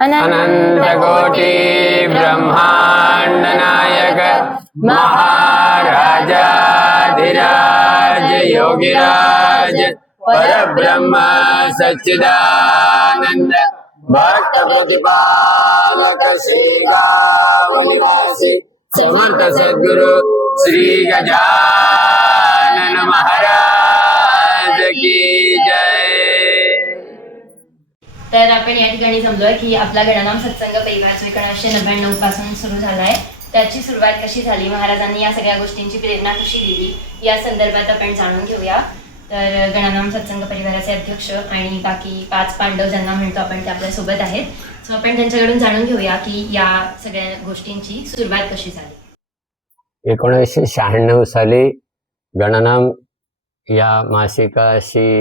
अनंतकोटी ब्रह्मांड नायक महाराजाधिराज योगिराज परब्रह्म सच्चिदानंद भक्त प्रतिपालक श्री समर्थ सद्गुरु श्री गजानन महाराज की। तर आपण या ठिकाणी जमलोय की आपला गणनाम सत्संग परिवार एकोणीसशे नव्याण्णवपासून सुरू झालाय. त्याची सुरुवात कशी झाली? महाराजांनी या सगळ्या गोष्टींची प्रेरणा कशी दिली? या संदर्भात आपण जाणून घेऊया. तर गणानाम सत्संग परिवाराचे अध्यक्ष आणि बाकी पाच पांडव ज्यांना म्हणतो आपण ते आपल्यासोबत आहेत. सो आपण त्यांच्याकडून जाणून घेऊया की या सगळ्या गोष्टींची सुरुवात कशी झाली. एकोणीसशे शहाण्णव साली गणनाम या मासिकाशी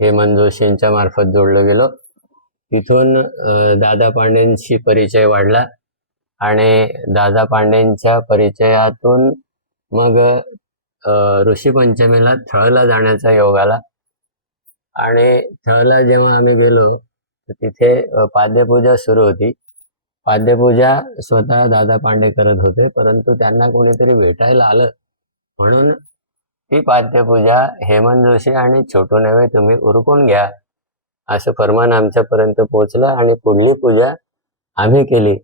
हेमंत जोशींच्या मार्फत जोडलं गेलो. तिथून दादा पांडेंशी परिचय वाढला आणि दादा पांडेंच्या परिचयातून मग ऋषी पंचमीला थळला जाण्याचा योग आला. आणि थळला जेव्हा आम्ही गेलो तिथे पाद्यपूजा सुरू होती. पाद्यपूजा स्वतः दादा पांडे करत होते परंतु त्यांना कोणीतरी भेटायला आलं. म्हणून ती पाद्यपूजा हेमंत जोशी आणि छोटू नव्हे तुम्ही उरकून घ्या. असं फरमान आमच्यापर्यंत पोहोचलं आणि पुढली पूजा आम्ही केली.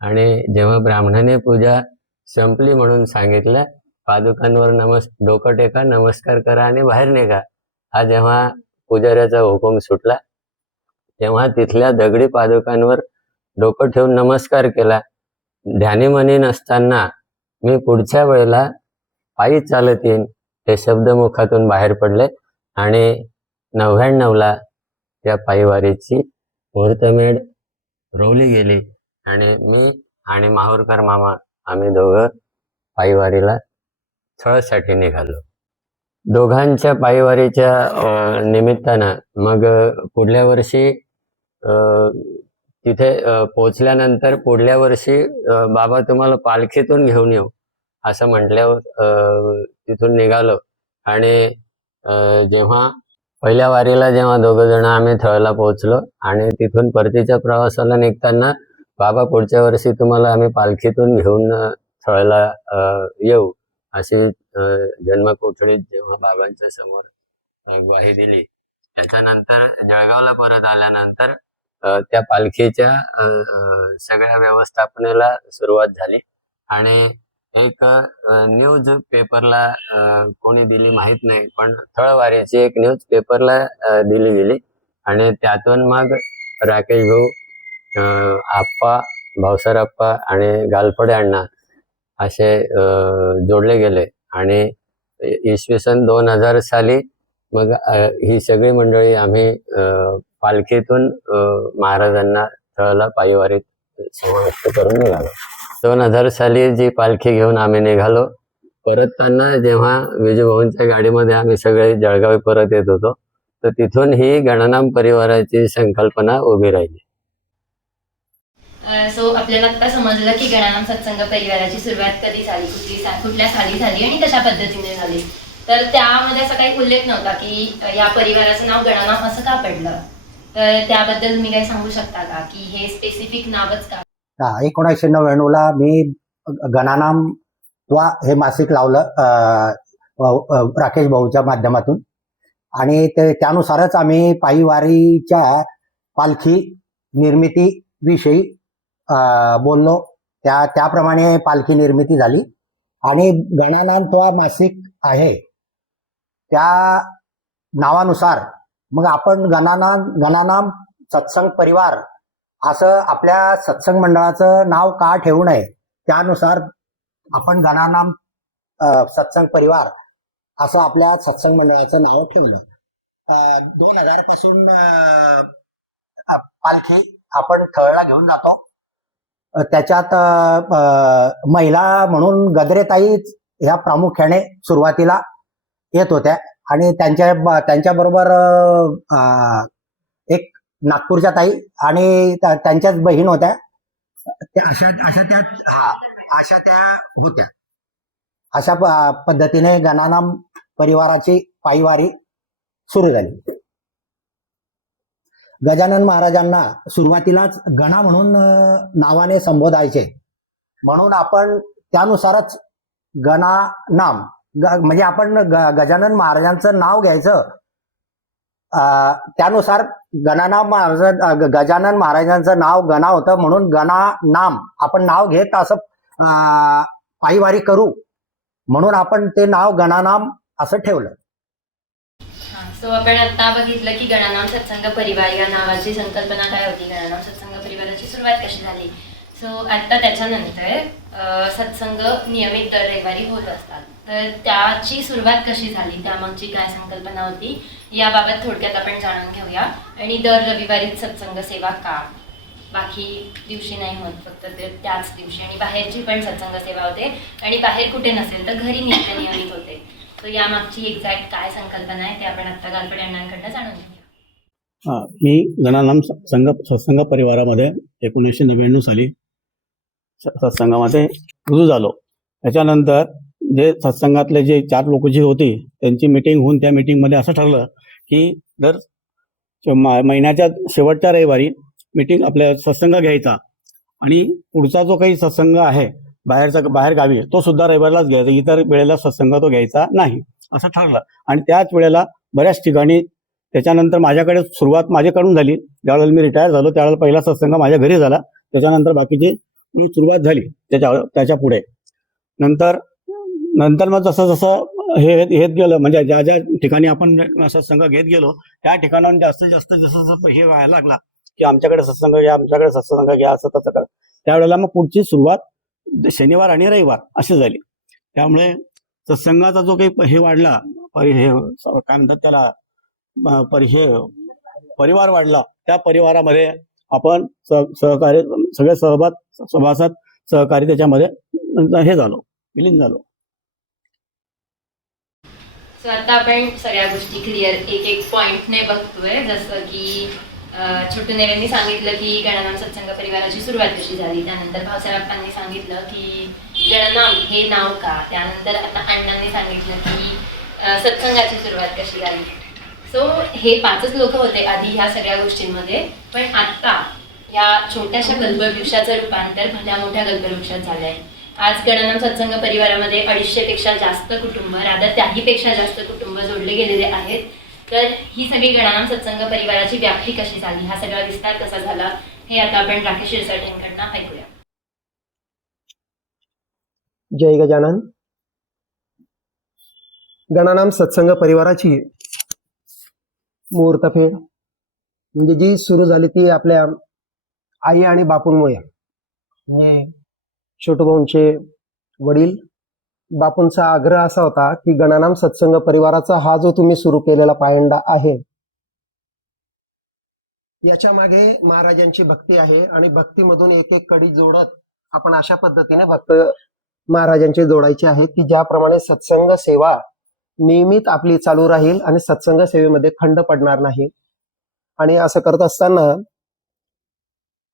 आणि जेव्हा ब्राह्मणाने पूजा संपली म्हणून सांगितलं पादुकांवर नमस् डोकं टेका नमस्कार करा आणि बाहेर निघा. हा जेव्हा पुजाऱ्याचा हुकूम सुटला तेव्हा तिथल्या दगडी पादुकांवर डोकं ठेवून नमस्कार केला. ध्यानीमनी नसताना मी पुढच्या वेळेला पायी चालत येईन हे शब्द मुखातून बाहेर पडले आणि नव्याण्णवला त्या पायीवारीची मुहूर्तमेढ रोवली गेली. आणि मी आणि माहूरकर मामा आम्ही दोघं पायीवारीला छळसाठी निघालो. दोघांच्या पायीवारीच्या निमित्तानं मग पुढल्या वर्षी तिथे पोचल्यानंतर पुढल्या वर्षी बाबा तुम्हाला पालखीतून घेऊन येऊ असं म्हटल्यावर अं, तिथून निघालो. आणि जेव्हा पहिल्या वारीला जेव्हा दोघं जण आम्ही थळला पोहोचलो आणि तिथून परतीच्या प्रवासाला निघताना बाबा पुढच्या वर्षी तुम्हाला आम्ही पालखीतून घेऊन थळला येऊ अशी जन्मकोठडीत जेव्हा बाबांच्या समोर ग्वाही दिली. त्याच्यानंतर जळगावला परत आल्यानंतर त्या पालखीच्या सगळ्या व्यवस्थापनेला सुरुवात झाली आणि एक न्यूज पेपरला कोणी दिली माहीत नाही पण थळवाऱ्याची एक न्यूज पेपरला दिली गेली. आणि त्यातून मग राकेश भाऊ आप्पा भावसरप्पा आणि गालफडे अण्णा असे जोडले गेले. आणि इसवी सन दोन हजार साली मग ही सगळी मंडळी आम्ही पालखीतून महाराजांना थळला पायीवारीत समाविष्ट करून निघालो. दोन हजार साली जी पालखी घेऊन आम्ही निघालो परतताना जेव्हा विजयभाऊंच्या गाडीमध्ये आम्ही सगळे जळगावी परत येत होतो तर तिथून ही गणनाम परिवाराची संकल्पना उभी राहिली. सो आपल्याला आता समजलं की गणानाम सत्संग परिवाराची सुरुवात कधी झाली कुठली कुठल्या साली झाली आणि कशा पद्धतीने झाली? तर त्यामध्ये असा काही उल्लेख नव्हता की या परिवाराचं नाव गणानाम असं का पडलं? तर त्याबद्दल तुम्ही काही सांगू शकता का? की हे स्पेसिफिक नावच का? एकोणीसशे नव्याण्णवला मी गणानाम त्वा हे मासिक लावलं राकेश भाऊच्या माध्यमातून. आणि ते त्यानुसारच आम्ही पायीवारीच्या पालखी निर्मितीविषयी बोललो. त्या त्याप्रमाणे पालखी निर्मिती झाली. आणि गणानाम वा मासिक आहे त्या नावानुसार मग आपण गणानाम गणानाम सत्संग परिवार असं आपल्या सत्संग मंडळाचं नाव का ठेवू नये त्यानुसार आपण गणानाम सत्संग परिवार असं आपल्या सत्संग मंडळाचं नाव ठेवलं. दोन हजारपासून पालखी आपण थळला घेऊन जातो. त्याच्यात महिला म्हणून गद्रेताईच ह्या प्रामुख्याने सुरुवातीला येत होत्या आणि त्यांच्या त्यांच्याबरोबर नागपूरच्या ताई आणि त्या- त्यांच्याच बहीण होत्या. त्या अशा अशा त्या हा, अशा त्या होत्या. अशा पद्धतीने गणानाम परिवाराची पायीवारी सुरू झाली. गजानन महाराजांना सुरुवातीलाच गणा म्हणून नावाने संबोधायचे. म्हणून आपण त्यानुसारच गणा नाम ग- म्हणजे आपण गजानन महाराजांचं नाव घ्यायचं. त्यानुसार गणानाम महाराज गजानन महाराजांचं नाव गणा होतं म्हणून गणा नाम आपण नाव घेत असं अं, पायीवारी करू म्हणून आपण ते नाव गणानाम असं ठेवलं. सो आपण आता बघितलं की गणानाम सत्संग परिवार या नावाची संकल्पना काय होती? गणानाम सत्संग परिवाराची सुरुवात कशी झाली? सो आता त्याच्यानंतर सत्संग नियमित दर रविवारी होत असतात. तर त्याची सुरुवात कशी झाली? त्यामागची काय संकल्पना होती? याबाबत थोडक्यात आपण जाणून घेऊया. आणि दर रविवारी सत्संग सेवा का? बाकी दिवशी नाही होत फक्त ते त्याच दिवशी. आणि बाहेरची पण सत्संग सेवा होते. आणि बाहेर कुठे नसेल तर घरी नित्य नियमित होते. तर यामागची एक्झॅक्ट काय संकल्पना आहे ते आपण आत्ता गालपड अण्णांकडनं जाणून घेऊया. हा मी गणानाम संघ सत्संग परिवारामध्ये एकोणीसशे नव्याण्णव साली सत्संगामध्ये रुजू झालो. त्याच्यानंतर जे सत्संगातले जे चार लोक जी होती त्यांची मिटिंग होऊन त्या मिटिंगमध्ये असं ठरलं की दर मा- महिन्याच्या शेवटच्या रविवारी मिटिंग आपल्या सत्संग घ्यायचा. आणि पुढचा जो काही सत्संग आहे बाहेरचा बाहेर गावी तो सुद्धा रविवारलाच घ्यायचा. इतर वेळेला सत्संग तो घ्यायचा नाही असं ठरलं. आणि त्याच वेळेला बऱ्याच ठिकाणी त्याच्यानंतर माझ्याकडे सुरुवात माझ्याकडून झाली. ज्यावेळेला मी रिटायर झालो त्यावेळेला पहिला सत्संग माझ्या घरी झाला. त्याच्यानंतर बाकीची सुरुवात झाली त्याच्या त्याच्या पुढे. नंतर नंतर मग जसं जसं हे हेत गेलं म्हणजे ज्या ज्या ठिकाणी आपण सत्संग घेत गेलो त्या ठिकाणाहून जास्तीत जास्त जसं जसं हे व्हायला लागला की आमच्याकडे सत्संग घ्या आमच्याकडे सत्संग घ्या असं तसं कर. त्यावेळेला मग पुढची सुरुवात शनिवार आणि रविवार अशी झाली. त्यामुळे सत्संगाचा जो काही हे वाढला परि- हे काय म्हणतात त्याला परि हे परिवार वाढला त्या परिवारामध्ये आपण सहकार्य सगळे सहभाग सभासद सहकारी त्याच्यामध्ये हे झालो विलीन झालो. सो आता आपण सगळ्या गोष्टी क्लिअर एक एक पॉइंटने बघतोय. जसं की छोटू नेवेंनी सांगितलं की गणनाम सत्संग परिवाराची सुरुवात कशी झाली. त्यानंतर भाऊसाहेबांनी सांगितलं की गणनाम हे नाव का? त्यानंतर आता अण्णांनी सांगितलं की सत्संगाची सुरुवात कशी झाली? सो हे पाचच लोक होते आधी ह्या सगळ्या गोष्टींमध्ये. पण आत्ता या छोट्याशा कल्पवृक्षाचं रूपांतर म्हणजे भल्या मोठ्या कल्पवृक्षात झालंय. आहे आज गणनाम सत्संग परिवारामध्ये अडीचशे पेक्षा जास्त कुटुंब राधा त्याही पेक्षा जास्त कुटुंब जोडले गेलेले आहेत. तर ही सगळी गणनाम सत्संग परिवाराची व्याप्ती कशी झाली? हा सगळा विस्तार कसा झाला? हे आता आपण राकेश शिरसाटेंकडनं ऐकूया. जय गजानन. गणानाम सत्संग परिवाराची मुहूर्तफेड म्हणजे जी सुरू झाली ती आपल्या आई आणि बापूंमुळे. हे छोटूभाऊंचे वडील. बापूंचा आग्रह असा होता की गणानाम सत्संग परिवाराचा हा जो तुम्ही सुरू केलेला पायंडा आहे याच्या मागे महाराजांची भक्ती आहे आणि भक्तीमधून एक एक कडी जोडत आपण अशा पद्धतीने भक्त महाराजांचे जोडायचे आहेत की ज्याप्रमाणे सत्संग सेवा नियमित आपली चालू राहील आणि सत्संग सेवेमध्ये खंड पडणार नाही. आणि असं करत असताना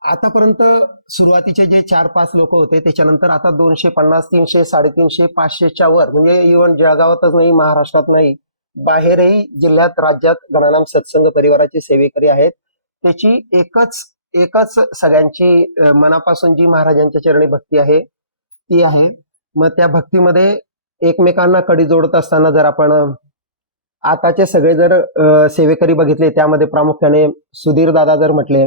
आतापर्यंत सुरुवातीचे जे चार पाच लोक होते त्याच्यानंतर आता दोनशे पन्नास तीनशे साडेतीनशे पाचशेच्या वर म्हणजे इव्हन जळगावातच नाही महाराष्ट्रात नाही बाहेरही जिल्ह्यात राज्यात गणानाम सत्संग परिवाराचे सेवेकरी आहेत. त्याची एकच एकच सगळ्यांची मनापासून जी महाराजांच्या चरणी भक्ती आहे ती आहे. मग त्या भक्तीमध्ये एकमेकांना कडी जोडत असताना जर आपण आताचे सगळे जर सेवेकरी बघितले त्यामध्ये प्रामुख्याने सुधीर दादा जर म्हटले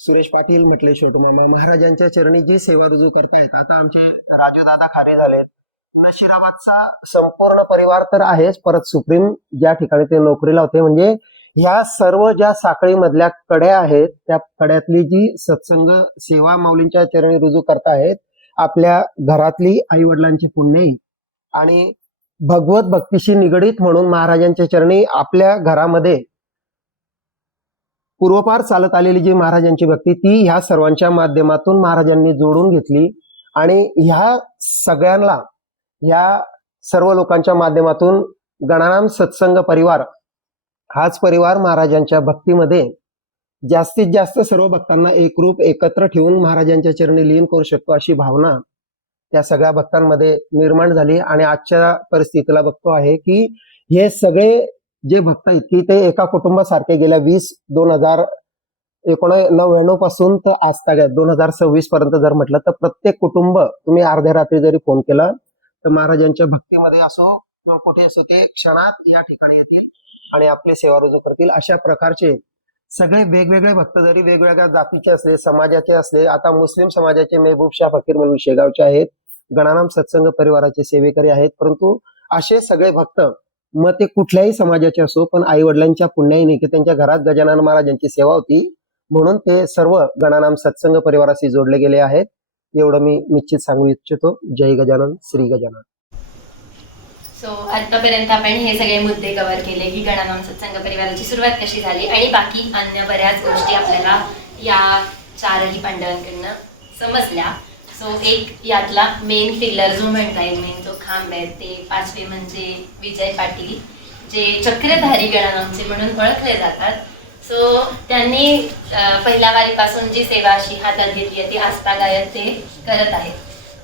सुरेश पाटील म्हटले छोटू मामा महाराजांच्या चरणी जी सेवा रुजू करतायत आता आमचे राजूदादा खारे झालेत. नशिराबादचा संपूर्ण परिवार तर आहेच परत सुप्रीम ज्या ठिकाणी ते नोकरीला होते म्हणजे ह्या सर्व ज्या साखळीमधल्या कड्या आहेत त्या कड्यातली जी सत्संग सेवा माऊलींच्या चरणी रुजू करतायत आपल्या घरातली आई वडिलांची पुण्यही. आणि भगवत भक्तीशी निगडीत म्हणून महाराजांच्या चरणी आपल्या घरामध्ये पूर्वपार चालत आलेली जी महाराजांची भक्ती ती ह्या सर्वांच्या माध्यमातून महाराजांनी जोडून घेतली. आणि ह्या सगळ्यांना ह्या सर्व लोकांच्या माध्यमातून गणानाम सत्संग परिवार हाच परिवार महाराजांच्या भक्तीमध्ये जास्तीत जास्त सर्व भक्तांना एकरूप एकत्र ठेवून महाराजांच्या चरणी लीन करू शकतो अशी भावना त्या सगळ्या भक्तांमध्ये निर्माण झाली. आणि आजच्या परिस्थितीला बघतो आहे की हे सगळे जे भक्त आहेत की ते एका कुटुंबासारखे गेल्या वीस दोन हजार एकोण नव्याण्णवपासून तर आज दोन हजार सव्वीस पर्यंत जर म्हटलं तर प्रत्येक कुटुंब तुम्ही अर्ध्या रात्री जरी फोन केला तर महाराजांच्या भक्तीमध्ये असो किंवा कुठे असो ते क्षणात या ठिकाणी येतील आणि आपली सेवा रुजू करतील. अशा प्रकारचे सगळे वेगवेगळे भक्त जरी वेगवेगळ्या जातीचे असले समाजाचे असले आता मुस्लिम समाजाचे मेहबूब शाह फकीर मेहबूब शेगावचे आहेत गणानाम सत्संग परिवाराचे सेवेकरी आहेत परंतु असे सगळे भक्त मग ते कुठल्याही समाजाचे असो पण आई वडिलांच्या पुण्याईने की त्यांच्या घरात गजानन महाराजांची सेवा होती. म्हणून ते सर्व गणानाम सत्संग परिवाराशी जोडले गेले आहेत. एवढं मी निश्चित सांगू इच्छितो. जय गजानन श्री गजानन. सो आतापर्यंत आपण हे सगळे मुद्दे कव्हर केले की गणानाम सत्संग परिवाराची सुरुवात कशी झाली आणि बाकी अन्य बऱ्याच गोष्टी आपल्याला या चारही पांडवांकडनं समजल्या. सो एक यातला मेन फिलर जो म्हणता येईल मेन जो खांब आहे ते पाचवे म्हणजे विजय पाटील जे चक्रधारी गणानामचे म्हणून ओळखले जातात. सो त्यांनी पहिल्या वारीपासून जी सेवा अशी हातात घेतली आहे ती आस्थागायत ते करत आहेत.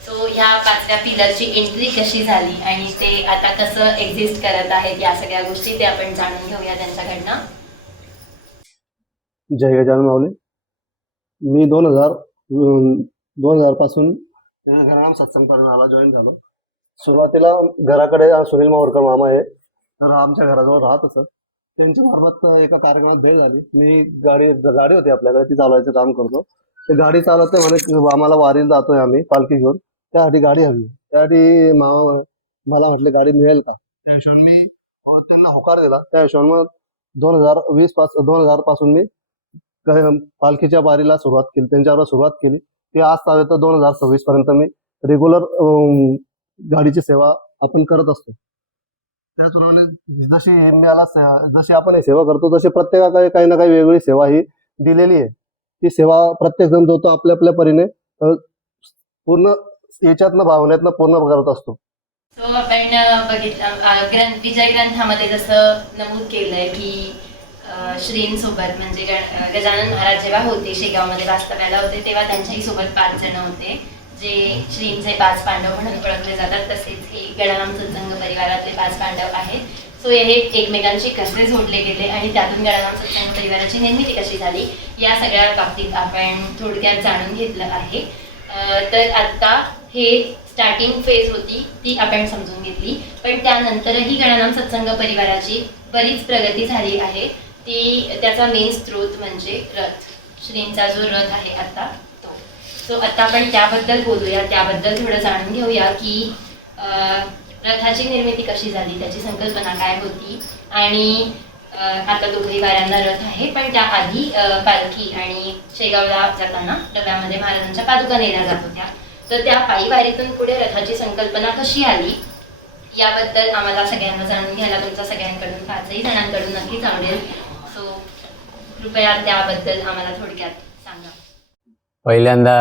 सो ह्या पाचव्या पिलरची एंट्री कशी झाली आणि ते आता कसं एक्झिस्ट करत आहेत या सगळ्या गोष्टी ते आपण जाणून घेऊया त्यांच्याकडनं. जय गजानन मावले मी दोन हजार दोन हजारपासून सत्संग परिवाराला जॉईन झालो. सुरुवातीला घराकडे सुनील मावरकर मामा आहे. तर आमच्या घराजवळ राहत असत त्यांच्या मार्फत एका कार्यक्रमात भेट झाली. मी गाडी गाडी होती आपल्याकडे ती चालवायचं काम करतो. ते गाडी चालवते म्हणे आम्हाला वारीला जातोय आम्ही पालखी घेऊन. त्यासाठी गाडी हवी. त्यासाठी मामा मला म्हटले गाडी मिळेल का? त्या हिशोबाने मी त्यांना होकार दिला. त्या हिशोबाने मग दोन हजार वीस पास दोन हजारपासून मी पालखीच्या वारीला सुरुवात केली. त्यांच्यावर सुरुवात केली. ती आज तावेत दोन हजार सव्वीस पर्यंत मी रेग्युलर गाडीची सेवा आपण करत असतो. त्याचप्रमाणे जशी मला से- जशी आपण हे सेवा करतो तशी प्रत्येकाकडे काही ना काही वेगळी सेवा ही दिलेली आहे. ती सेवा प्रत्येक जण जो तो आपल्या आपल्या परीने पूर्ण याच्यातनं भावनेतनं पूर्ण करत असतो. सो आपण बघितलं ग्रंथ विजय ग्रंथामध्ये जसं नमूद केलंय की श्रींसोबत म्हणजे गण- गजानन महाराज जेव्हा होते शेगावमध्ये वास्तव्याला होते तेव्हा त्यांच्याही सोबत पाच जण होते जे श्रींचे पाच पांडव म्हणून ओळखले जातात तसेच हे गणाराम सत्संग परिवारातले पाच पांडव आहेत. सो हे एकमेकांशी कसे जोडले गेले आणि त्यातून गणाराम सत्संग परिवाराची निर्मिती कशी झाली या सगळ्या बाबतीत आपण थोडक्यात जाणून घेतलं आहे. तर आत्ता हे स्टार्टिंग फेज होती ती आपण समजून घेतली. पण त्यानंतरही गणानाम सत्संग परिवाराची बरीच प्रगती झाली आहे. ती त्याचा मेन स्रोत म्हणजे रथ. श्रींचा जो रथ आहे आता तो. सो आता आपण त्याबद्दल बोलूया. त्याबद्दल थोडं जाणून घेऊया की रथाची निर्मिती कशी झाली त्याची संकल्पना काय होती आणि आता दोघही वाऱ्यांना रथ आहे पण त्या आधी पालखी आणि शेगावला जाताना डब्यामध्ये महाराजांच्या पादुका नेल्या जात होत्या. तर त्या पायी वारीतून पुढे रथाची संकल्पना कशी आली याबद्दल आम्हाला सगळ्यांना जाणून घ्यायला तुमच्या सगळ्यांकडून पाचही जणांकडून नक्कीच आवडेल. कृपया त्याबद्दल आम्हाला थोडक्यात सांगा. पहिल्यांदा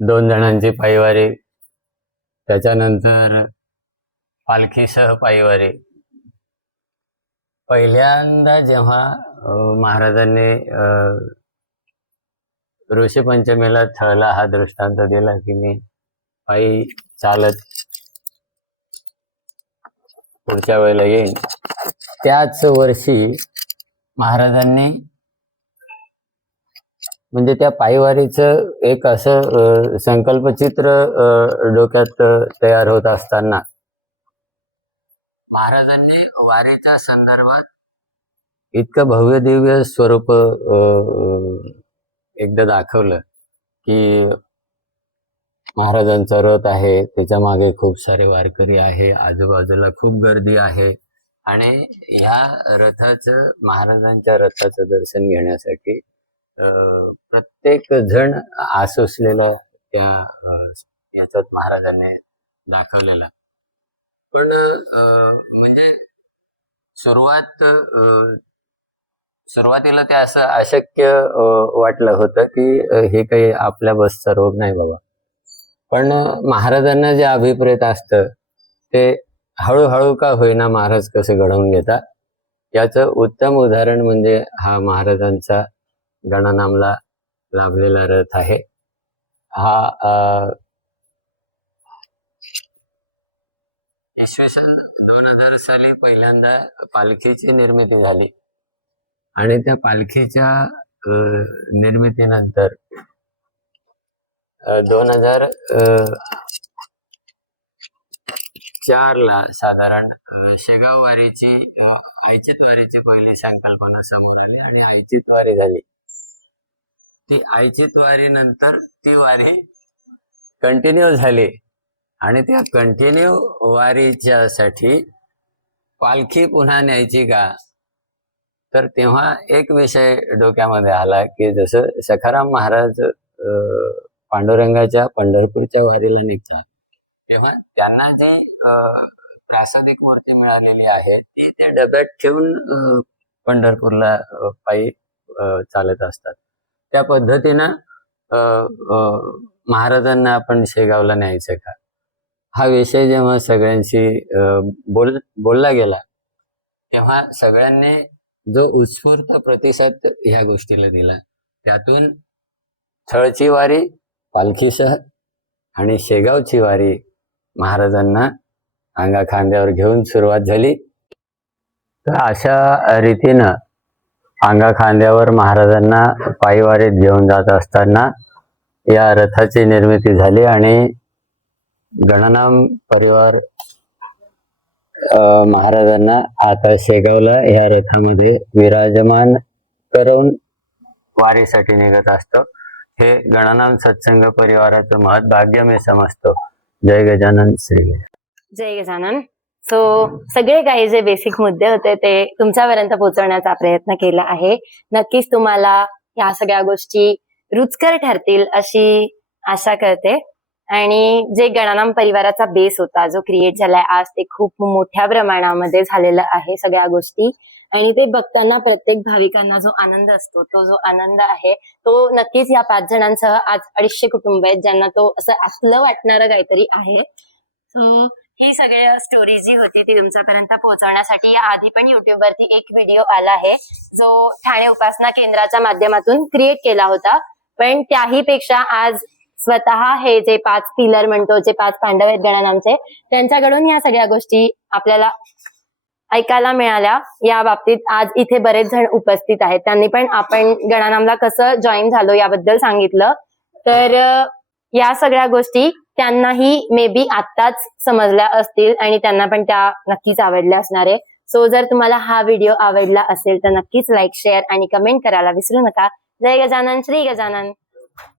दोन जणांची पायवारी त्याच्यानंतर पालखीसह पायवारी. पहिल्यांदा जेव्हा महाराजांनी ऋषीपंचमीला थळला हा दृष्टांत दिला की मी पायी चालत पुढच्या वेळेला येईन. त्याच वर्षी महाराजांनी म्हणजे त्या पायवारीचं एक असं संकल्पचित्र डोक्यात तयार होत असताना. महाराजांनी वारीच्या संदर्भात इतकं भव्य दिव्य स्वरूप अं, एकदा दाखवलं की महाराजांचा रथ आहे त्याच्यामागे खूप सारे वारकरी आहे आजूबाजूला खूप गर्दी आहे. आणि ह्या रथाचं महाराजांच्या रथाचं दर्शन घेण्यासाठी प्रत्येक जण आसोसलेला त्या याच्यात महाराजांनी दाखवलेला. पण अं, म्हणजे सुरुवात सुरुवातीला ते असं अशक्य वाटलं होतं की हे काही आपल्या बसचा रोग नाही बाबा. पण महाराजांना जे अभिप्रेत असतं ते हळूहळू का होईना महाराज कसे घडवून घेतात याचं उत्तम उदाहरण म्हणजे हा महाराजांचा गणनामला लाभलेला रथ आहे. हा अं, इसवी सन दोन हजार साली पहिल्यांदा पालखीची निर्मिती झाली. आणि त्या पालखीच्या निर्मितीनंतर दोन हजार चार ला साधारण शेगाव वारीची अ, वारीची पहिली संकल्पना समोर आली आणि ऐचित वारी झाली. ती ऐचित वारी नंतर ती वारी कंटिन्यू झाली आणि त्या कंटिन्यू वारीच्या साठी पालखी पुन्हा न्यायची का? तर तेव्हा एक विषय डोक्यामध्ये आला की जसं सखाराम महाराज पांडुरंगाच्या पंढरपूरच्या वारीला निघतात तेव्हा त्यांना जी प्रासादिक मूर्ती मिळालेली आहे ती ते डब्यात ठेवून पंढरपूरला पायी चालत असतात. त्या पद्धतीनं अं, महाराजांना आपण शेगावला न्यायचं का? हा विषय जेव्हा सगळ्यांशी अं, बोल बोलला गेला तेव्हा सगळ्यांनी जो उत्स्फूर्त प्रतिसाद ह्या गोष्टीला दिला. त्यातून थळची वारी पालखीसह आणि शेगावची वारी महाराजांना अंगा खांद्यावर घेऊन सुरुवात झाली. तर अशा रीतीनं अंगा खांद्यावर महाराजांना पायीवारीत घेऊन जात असताना या रथाची निर्मिती झाली आणि गणनाम परिवार अं, महाराजांना आता शेगावला या रथामध्ये विराजमान करून वारीसाठी निघत असतो. हे गणनाम सत्संग परिवाराचं महत्भाग्य मी समजतो. जय गजानन श्री गजानन. जय गजानन. सो सगळे काही जे बेसिक मुद्दे होते ते तुमच्यापर्यंत पोहोचवण्याचा प्रयत्न केला आहे. नक्कीच तुम्हाला या सगळ्या गोष्टी रुचकर ठरतील अशी आशा करते. आणि जे गणानाम परिवाराचा बेस होता जो क्रिएट झालाय आज ते खूप मोठ्या प्रमाणामध्ये झालेलं आहे सगळ्या गोष्टी. आणि ते बघताना प्रत्येक भाविकांना जो आनंद असतो तो जो आनंद आहे तो नक्कीच या पाच जणांसह आज अडीचशे कुटुंब आहेत ज्यांना तो असं असलं वाटणारं काहीतरी आहे. ही सगळी स्टोरी जी होती ती तुमच्यापर्यंत पोहोचवण्यासाठी या आधी पण युट्यूबवरती एक व्हिडिओ आला आहे जो ठाणे उपासना केंद्राच्या माध्यमातून क्रिएट केला होता. पण त्याही पेक्षा आज स्वतः हे जे पाच पिलर म्हणतो जे पाच पांडव आहेत गणानांचे त्यांच्याकडून या सगळ्या गोष्टी आपल्याला ऐकायला मिळाल्या. या बाबतीत आज इथे बरेच जण उपस्थित आहेत. त्यांनी पण आपण गणानामला कसं जॉईन झालो याबद्दल सांगितलं. तर या सगळ्या गोष्टी त्यांनाही मे बी आत्ताच समजल्या असतील आणि त्यांना पण त्या नक्कीच आवडल्या असणार आहे. सो जर तुम्हाला हा व्हिडिओ आवडला असेल तर नक्कीच लाईक शेअर आणि कमेंट करायला विसरू नका. जय गजानन श्री गजानन.